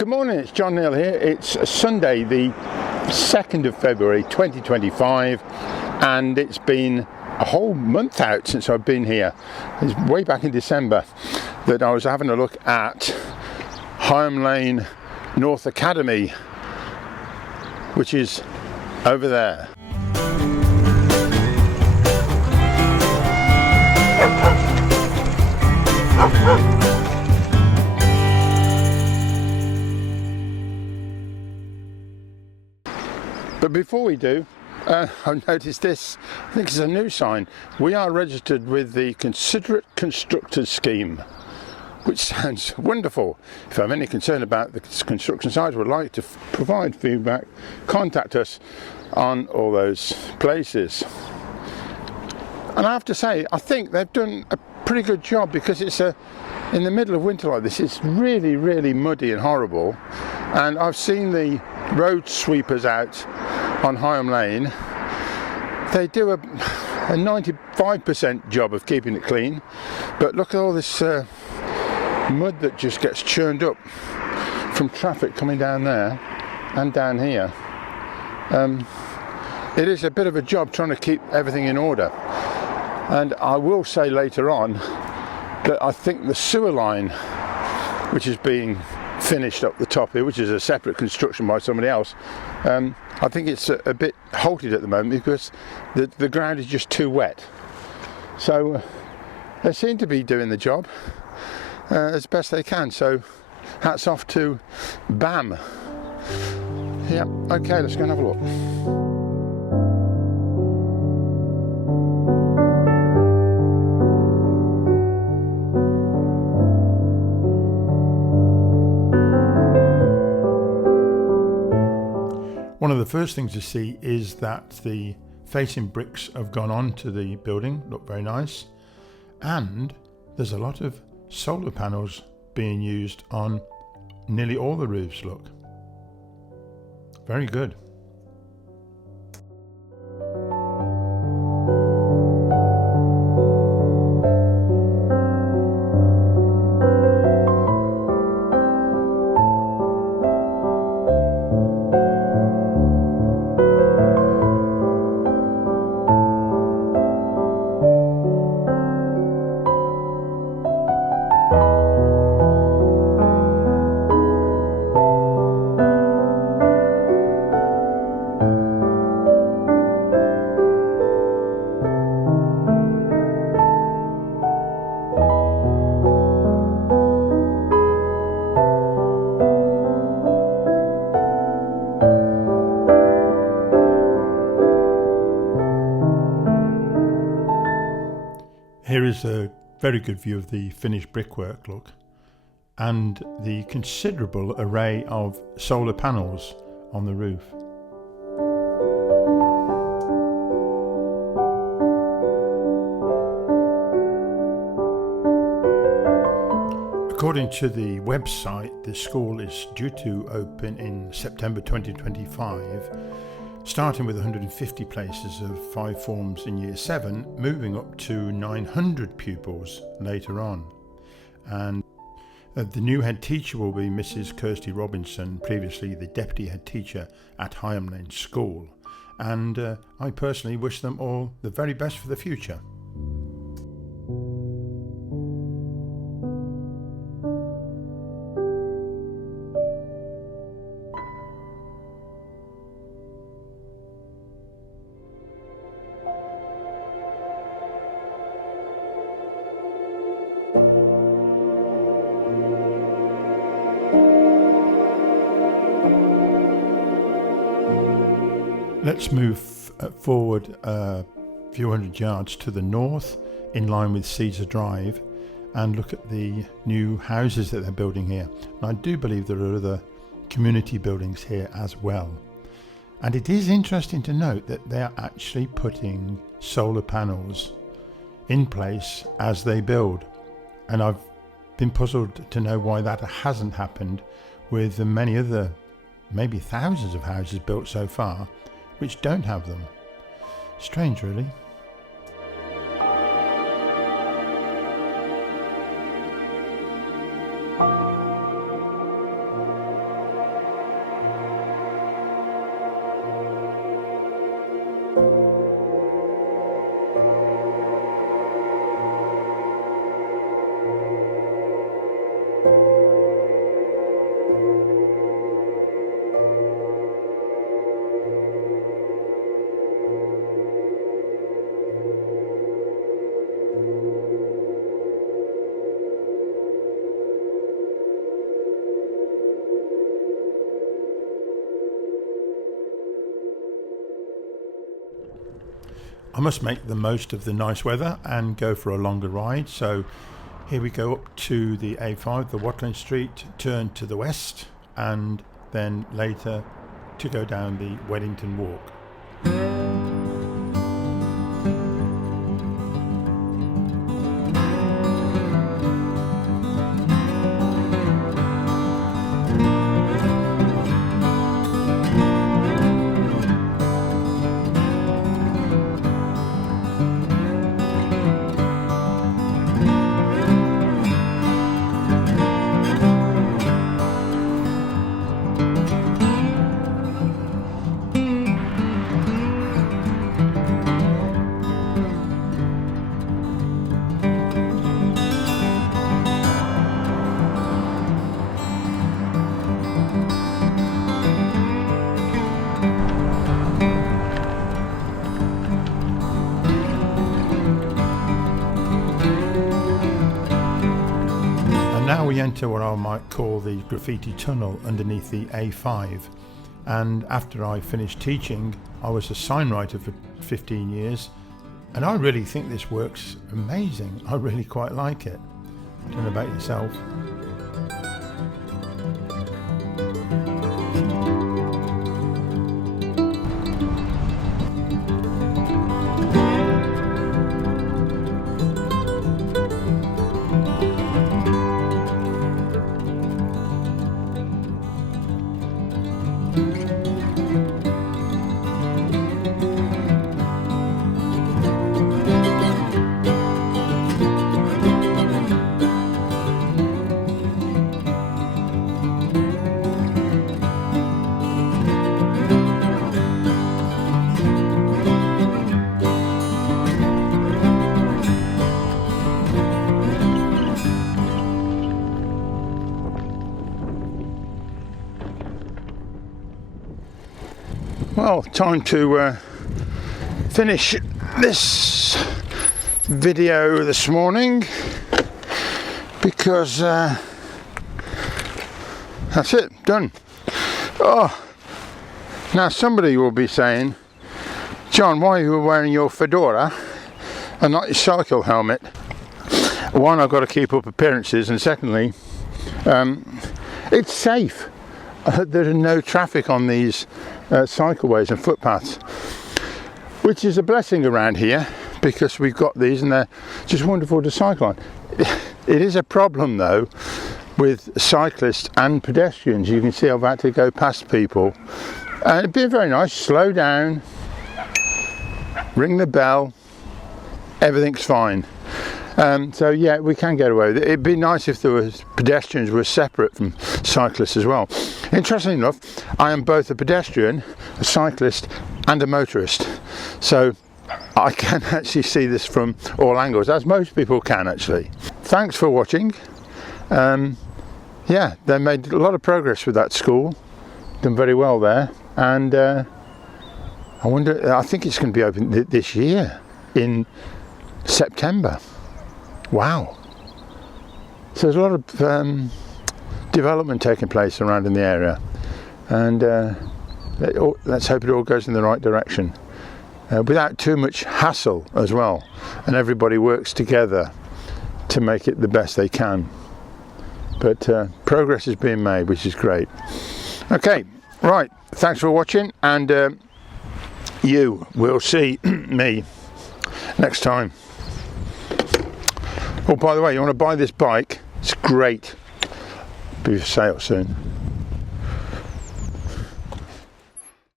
Good morning, it's John Neal here. It's Sunday the 2nd of February 2025 and it's been a whole month out since I've been here. It's way back in December that I was having a look at Higham Lane North Academy, which is over there. But before we do, I've noticed this. I think it's a new sign. We are registered with the Considerate Constructors Scheme, which sounds wonderful. If you have any concern about the construction site, would like to provide feedback, contact us on all those places. And I have to say, I think they've done a pretty good job, because it's in the middle of winter like this, it's really, really muddy and horrible. And I've seen the road sweepers out on Higham Lane. They do a 95% job of keeping it clean, but look at all this mud that just gets churned up from traffic coming down there and down here. It is a bit of a job trying to keep everything in order. And I will say later on that I think the sewer line, which is being finished up the top here, which is a separate construction by somebody else, I think it's a bit halted at the moment because the ground is just too wet. So they seem to be doing the job as best they can, so hats off to BAM. Yeah, okay, let's go and have a look. One of the first things to see is that the facing bricks have gone on to the building, look very nice, and there's a lot of solar panels being used on nearly all the roofs, look. Very good. Here is a very good view of the finished brickwork, look, and the considerable array of solar panels on the roof. According to the website, the school is due to open in September 2025, starting with 150 places of 5 forms in Year 7, moving up to 900 pupils later on. And the new head teacher will be Mrs. Kirsty Robinson, previously the deputy head teacher at Higham Lane School. And I personally wish them all the very best for the future. Let's move forward a few hundred yards to the north in line with Caesar Drive and look at the new houses that they're building here. And I do believe there are other community buildings here as well. And it is interesting to note that they are actually putting solar panels in place as they build. And I've been puzzled to know why that hasn't happened with the many other, maybe thousands of houses built so far, which don't have them. Strange, really. I must make the most of the nice weather and go for a longer ride. So here we go up to the A5, the Watling Street, turn to the west, and then later to go down the Weddington Walk. Now we enter what I might call the graffiti tunnel underneath the A5, and after I finished teaching I was a signwriter for 15 years, and I really think this works amazing. I really quite like it. I don't know about yourself. Well, time to finish this video this morning, because that's it, done. Oh, now somebody will be saying, John, why are you wearing your fedora and not your cycle helmet? One, I've got to keep up appearances, and secondly, it's safe. There is no traffic on these cycleways and footpaths, which is a blessing around here, because we've got these and they're just wonderful to cycle on. It is a problem though with cyclists and pedestrians. You can see I've had to go past people, and it'd be very nice, slow down, ring the bell, everything's fine. So yeah, we can get away with it. It'd be nice if there was pedestrians were separate from cyclists as well. Interestingly enough, I am both a pedestrian, a cyclist and a motorist, so I can actually see this from all angles, as most people can actually. Thanks for watching. Yeah, they made a lot of progress with that school, done very well there, and I think it's going to be open this year in September. Wow. So there's a lot of development taking place around in the area, and let's hope it all goes in the right direction without too much hassle as well, and everybody works together to make it the best they can. But progress is being made, which is great. Okay, right, thanks for watching, and you will see me next time. Oh, by the way, you want to buy this bike? It's great. Be for sale soon.